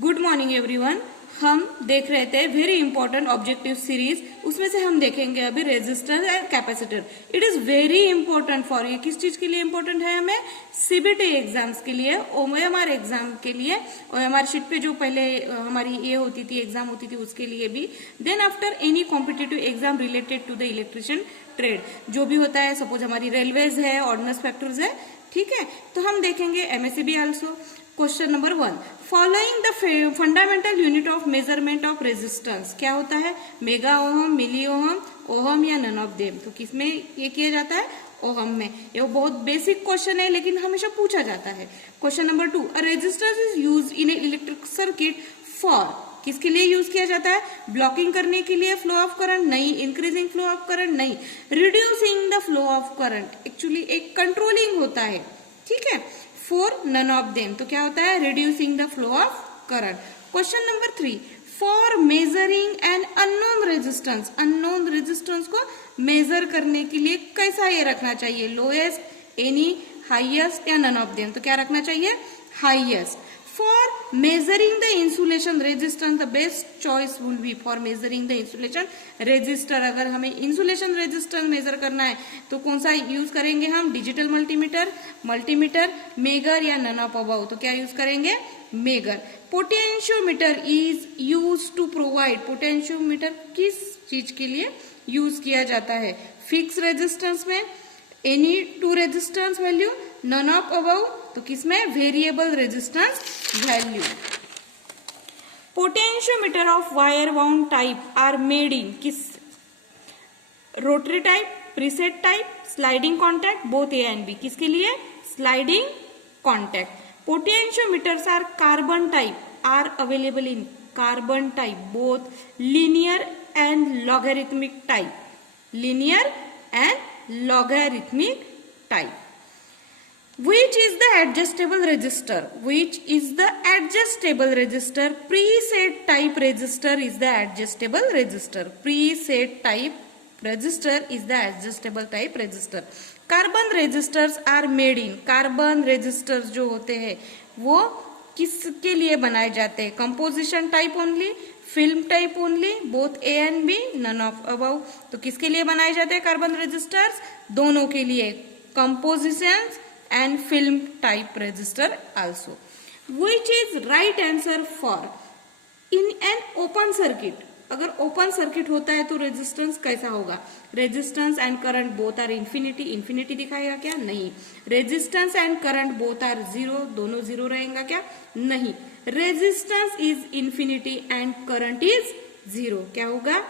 Good morning everyone. हम देख रहे थे वेरी इंपॉर्टेंट ऑब्जेक्टिव सीरीज। उसमें से हम देखेंगे अभी resistor and capacitor. It is very important for you. किस चीज के लिए इंपॉर्टेंट है? हमें सीबीटी एग्जाम्स के लिए, ओएमआर एग्जाम के लिए, ओएमआर शीट पे जो पहले हमारी ये होती थी, एग्जाम होती थी, उसके लिए भी। Then after any competitive exam related to the electrician trade, जो भी होता है, सपोज हमारी रेलवेज है, ऑर्डिनेंस फैक्टर्स है, ठीक है। तो हम देखेंगे MSCB also. Question number 1, following the fundamental unit of measurement of resistance. क्या होता है? मेगा ओहम, मिली ओहम, ओहम या नन ऑफ देम। तो किसमें ये किया जाता है? ओहम में। ये बहुत बेसिक क्वेश्चन है लेकिन हमेशा पूछा जाता है। Question number 2, a resistance is used in A electric circuit for. किसके लिए यूज किया जाता है? ब्लॉकिंग करने के लिए फ्लो ऑफ करंट? नहीं। Increasing flow of current? नहीं। Reducing the flow of current, actually एक कंट्रोलिंग होता है, ठीक है। फॉर नन ऑफ देम, तो क्या होता है? Reducing the flow of current. Question number 3, for measuring an unknown resistance. Unknown resistance को मेजर करने के लिए कैसा ये रखना चाहिए? लोएस्ट, एनी, हाईएस्ट या नन ऑफ देम। तो क्या रखना चाहिए? Highest. For measuring the insulation resistance, the best choice will be for measuring the insulation resistor। अगर हमें insulation resistance measure करना है तो कौन सा यूज करेंगे हम? डिजिटल मल्टीमीटर, मल्टीमीटर, मेगर या नन ऑफ अबव। तो क्या यूज करेंगे? Megger. Potentiometer is use to provide. Potentiometer किस चीज के लिए यूज किया जाता है? फिक्स रेजिस्टेंस में, any two resistance value, none of above, तो किसमें? Variable resistance value. Potentiometer of wire wound type are made in किस? Rotary type, preset type, sliding contact, both A and b. किसके लिए? Sliding contact. पोटेंशियोमीटर्स are carbon type, are available in carbon type, both linear and logarithmic type, linear and logarithmic type. Which is the adjustable resistor? Which is the adjustable resistor? Preset type resistor is the adjustable resistor. Preset type resistor is the adjustable type resistor. Carbon resistors are made in। Carbon resistors जो होते हैं वो किसके लिए बनाए जाते हैं? Composition type only, film type only, both A and B, none of above. तो किसके लिए बनाए जाते हैं कार्बन रेजिस्टर्स? दोनों के लिए, compositions and film type resistor also. Which is right answer for in an open circuit? अगर ओपन सर्किट होता है तो रेजिस्टेंस कैसा होगा? Resistance and current both are infinity. Infinity दिखाएगा क्या? नहीं। Resistance and current both are zero, दोनों जीरो रहेगा क्या? नहीं। Resistance is infinity and current is zero. क्या होगा?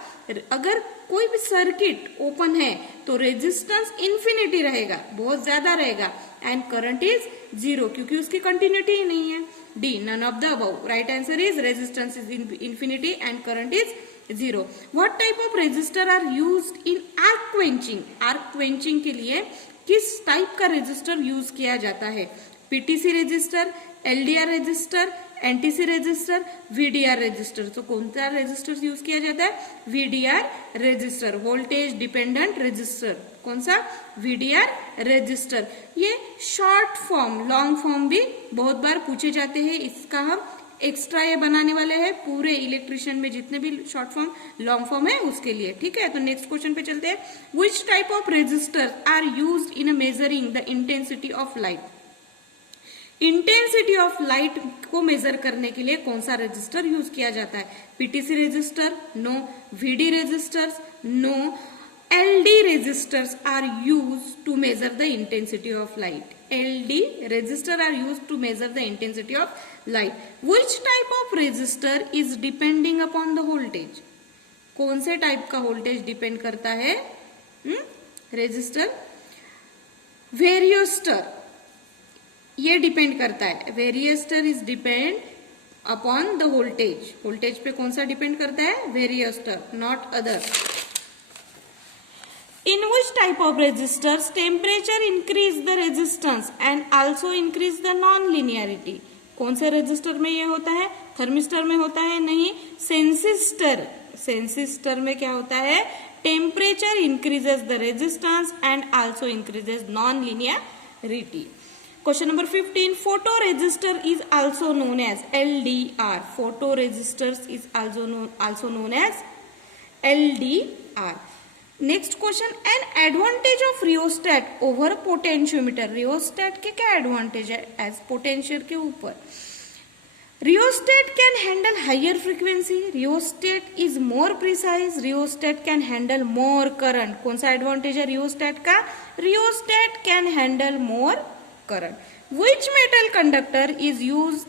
अगर कोई भी सर्किट ओपन है तो रेजिस्टेंस इंफिनिटी रहेगा, बहुत ज्यादा रहेगा, एंड करंट इज जीरो क्योंकि उसकी कंटिन्यूटी ही नहीं है। D, none of the above. Right answer is resistance is infinity and current is zero. What type of resistor are used in arc quenching? Arc quenching के लिए किस type का resistor use किया जाता है? PTC resistor, LDR resistor, NTC resistor, VDR resistor. तो कौन सा रेजिस्टर यूज किया जाता है? VDR resistor, voltage dependent resistor. कौन सा? VDR resistor. ये शॉर्ट फॉर्म, लॉन्ग फॉर्म भी बहुत बार पूछे जाते हैं। इसका हम एक्स्ट्रा ये बनाने वाले हैं पूरे इलेक्ट्रिशियन में, जितने भी शॉर्ट फॉर्म, लॉन्ग फॉर्म है उसके लिए, ठीक है। तो नेक्स्ट क्वेश्चन पे चलते हैं। Which type of resistor are used in measuring the intensity of light? Intensity of light को मेजर करने के लिए कौन सा रेजिस्टर यूज किया जाता है? PTC resistor? No. VD resistors? No. LD resistors are use to measure the intensity of light. LD resistor are use to measure the intensity of light. Which type of resistor is depending upon the voltage? कौन से type का voltage depend करता है? Resistor. वेरियोस्टर, ये depend करता है। Varistor is depend upon the voltage. Voltage पे कौन सा डिपेंड करता है? Varistor, not other. In which type of resistors temperature increase the resistance and also increase the non-linearity? कौन से रेजिस्टर में ये होता है? थर्मिस्टर में होता है? नहीं। सेंसिस्टर, सेंसिस्टर में क्या होता है? Temperature increases the resistance and also increases non linearity. Question number 15. Photoresistor is also known as LDR. Photoresistors is also known as LDR. Next question. An advantage of rheostat over potentiometer. Rheostat के क्या advantage है as potential के ऊपर? Rheostat can handle higher frequency. Rheostat is more precise. Rheostat can handle more current. कौन सा advantage है rheostat का? Rheostat can handle more current. Which metal conductor is used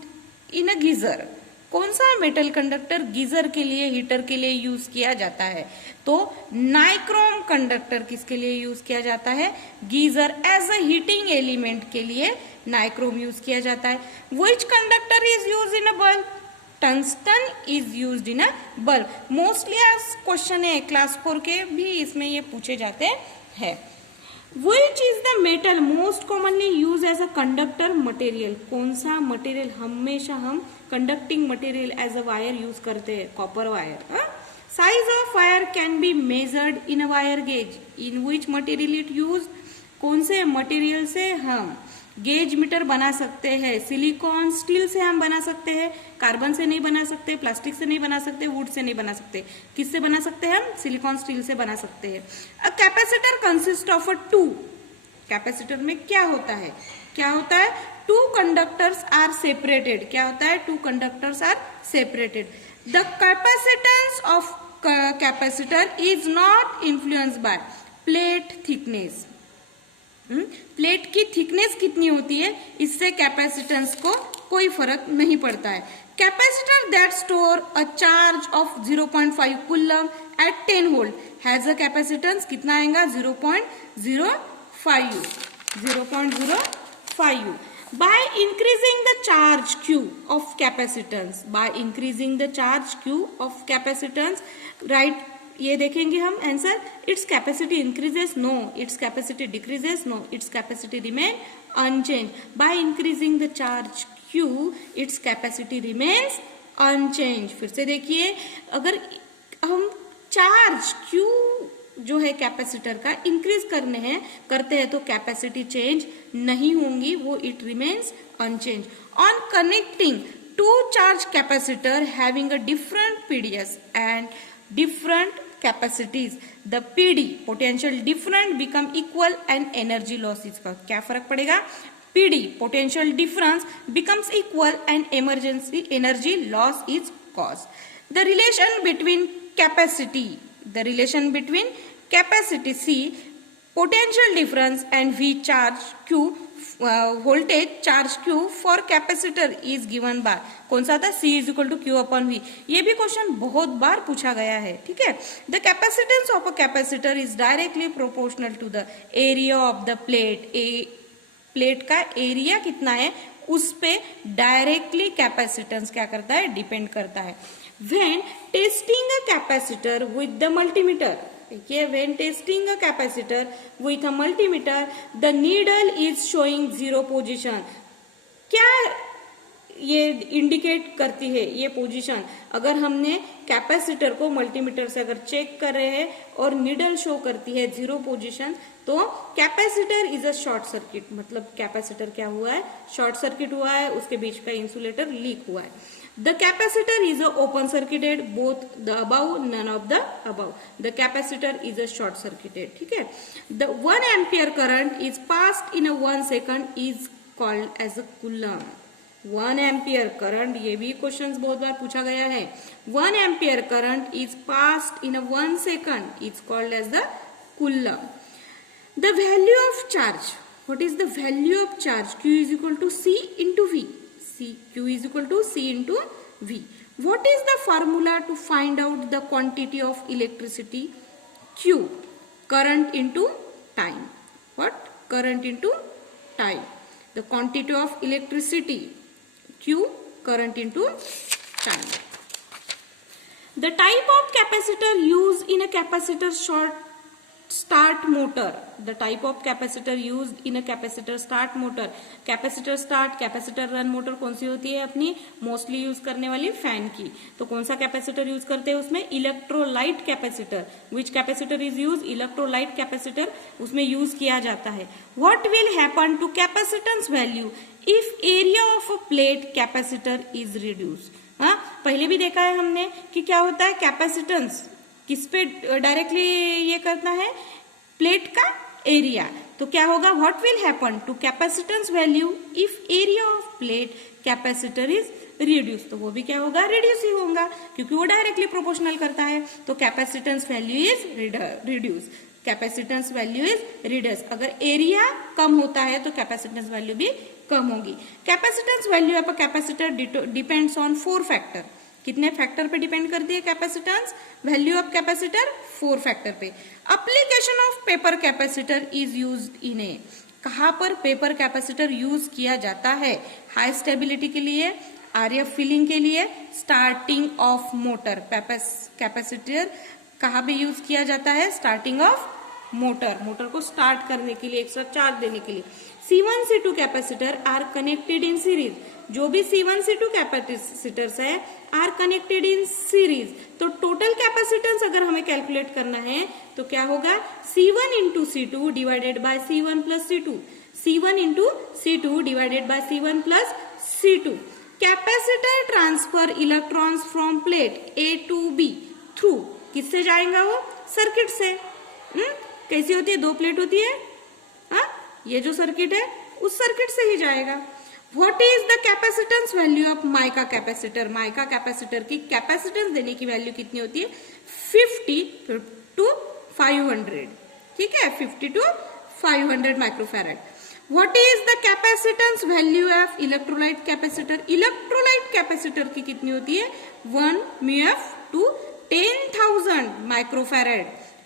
in a geyser? कौन सा metal conductor geyser के लिए, heater के लिए यूज किया जाता है? तो नाइक्रोम कंडक्टर किसके लिए यूज किया जाता है? Geyser as a heating element के लिए नाइक्रोम यूज किया जाता है. Which conductor is used in a bulb? Tungsten is used in a bulb. Mostly आज क्वेश्चन है क्लास 4 के भी इसमें ये पूछे जाते हैं. Which is the metal most commonly used as a conductor material? कौन सा मटेरियल हमेशा हम conducting material as a wire use करते हैं? Copper wire. Size of wire can be measured in a wire gauge. In which material it use? कौन से material से हम गेज मीटर बना सकते हैं? सिलिकॉन, स्टील से हम बना सकते हैं. कार्बन से नहीं बना सकते, प्लास्टिक से नहीं बना सकते, वुड से नहीं बना सकते. किससे बना सकते हैं हम? सिलिकॉन, स्टील से बना सकते हैं. A capacitor consist of a two. Capacitor में क्या होता है? क्या होता है? Two conductors are separated. क्या होता है? Two conductors are separated. The capacitance of capacitor is not influenced by plate thickness. Plate की थिकनेस कितनी होती है इससे कैपेसिटेंस को कोई फर्क नहीं पड़ता है. Capacitor that store a charge of 0.5 coulomb at 10 volt has a capacitance कितना आएगा? 0.05 0.05. By increasing the charge Q of capacitance, by increasing the charge Q of capacitance, right? ये देखेंगे हम answer. Its capacity increases? No. Its capacity decreases? No. Its capacity remain unchanged. By increasing the charge Q its capacity remains unchanged. फिर से देखिए, अगर हम charge Q जो है कैपेसिटर का इंक्रीज करते हैं तो कैपेसिटी चेंज नहीं होंगी, वो it remains unchanged. On connecting two charge capacitor having a different PDs and different capacities, the PD potential different become equal and energy loss is caused. क्या फर्क पड़ेगा? PD potential difference becomes equal and emergency energy loss is caused. The relation between capacity C potential difference and V charge Q voltage charge Q for capacitor is given by कौन सा था? C is equal to Q upon V. ये भी question बहुत बार पूछा गया है. ठीक है. The capacitance of a capacitor is directly proportional to the area of the plate. Plate का एरिया कितना है उस पे डायरेक्टली कैपेसिटेंस क्या करता है? डिपेंड करता है. When testing a capacitor with the multimeter, देखिए, when testing a capacitor with a multimeter, the needle is showing 0 position. क्या ये इंडिकेट करती है ये पोजीशन? अगर हमने कैपेसिटर को मल्टीमीटर से अगर चेक कर रहे हैं और नीडल शो करती है 0 पोजीशन, तो capacitor is a short circuit. मतलब कैपेसिटर क्या हुआ है? शॉर्ट सर्किट हुआ है, उसके बीच का इंसुलेटर लीक हुआ है. The capacitor is a open circuited, both the above, none of the above. The capacitor is a short circuited. ठीक है. The 1 ampere current is passed in a 1 second is called as a coulomb. 1 ampere current, ये भी questions बहुत बार पूछा गया है. 1 ampere current is passed in a 1 second is called as the coulomb. The value of charge. What is the value of charge? Q is equal to C into V. Q is equal to C into V. What is the formula to find out the quantity of electricity? Q, current into time. What? Current into time. The quantity of electricity. Q, current into time. The type of capacitor used in a capacitor short start motor, the type of capacitor used in a capacitor start motor. Capacitor start, capacitor run motor कौन सी होती है अपनी mostly use करने वाली fan की. तो कौन सा कैपेसिटर यूज करते हैं उसमें, electrolyte capacitor. Which capacitor is use, electrolyte capacitor उसमें यूज किया जाता है. What will happen to capacitance value if area of a plate capacitor is reduce. हाँ, पहले भी देखा है हमने कि क्या होता है कैपेसिटेंस किस पे डायरेक्टली ये करना है, प्लेट का एरिया. तो क्या होगा, what will happen to capacitance value if area of plate capacitor is reduce. तो वो भी क्या होगा, रिड्यूस ही होगा क्योंकि वो डायरेक्टली प्रोपोर्शनल करता है. तो capacitance value is reduce, capacitance value is reduce. अगर एरिया कम होता है तो कैपेसिटेंस वैल्यू भी कम होगी. Capacitance value of a capacitor depends on 4 factor. कितने फैक्टर पे डिपेंड करती है capacitance value of capacitor, 4 factor पे. Application of paper capacitor is used in a. कहां पर पेपर कैपेसिटर यूज किया जाता है, हाई स्टेबिलिटी के लिए, आरएफ फिलिंग के लिए, स्टार्टिंग ऑफ मोटर. कैपेसिटर कहां पे यूज किया जाता है, स्टार्टिंग ऑफ मोटर, मोटर को स्टार्ट करने के लिए, एक्स्ट्रा चार्ज देने के लिए. C1 C2 capacitor are connected in series. जो भी C1 C2 कैपेसिटर्स है आर कनेक्टेड इन सीरीज. तो टोटल कैपेसिटेंस अगर हमें कैलकुलेट करना है तो क्या होगा, C1 into C2 divided by C1 plus C2. C1 into C2 divided by C1 plus C2. Capacitor transfer electrons from plate A to B through. किससे जाएगा वो, सर्किट से. कैसी होती है, 2 प्लेट होती है. ये जो सर्किट है उस सर्किट से ही जाएगा. What is the capacitance value of mica capacitor. Mica capacitor की कैपेसिटेंस देने की वैल्यू कितनी होती है, 50 to 500. ठीक है, 50 to 500 microfarad. What is the capacitance value of electrolyte capacitor. Electrolyte capacitor की कितनी होती है, 1 μF to 10,000 microfarad.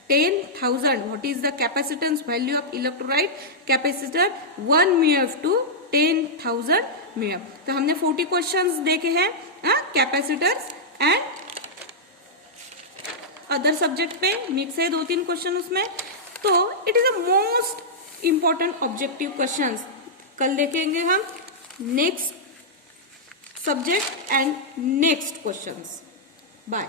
10,000. What is the capacitance value of electrolyte capacitor, 1 μF to 10,000 μF. तो हमने 40 क्वेश्चंस देखे हैं कैपेसिटर्स एंड अदर सब्जेक्ट पे. Mix है 2-3 क्वेश्चन उसमें. तो it is a most important objective questions. कल देखेंगे हम next subject and next questions. Bye.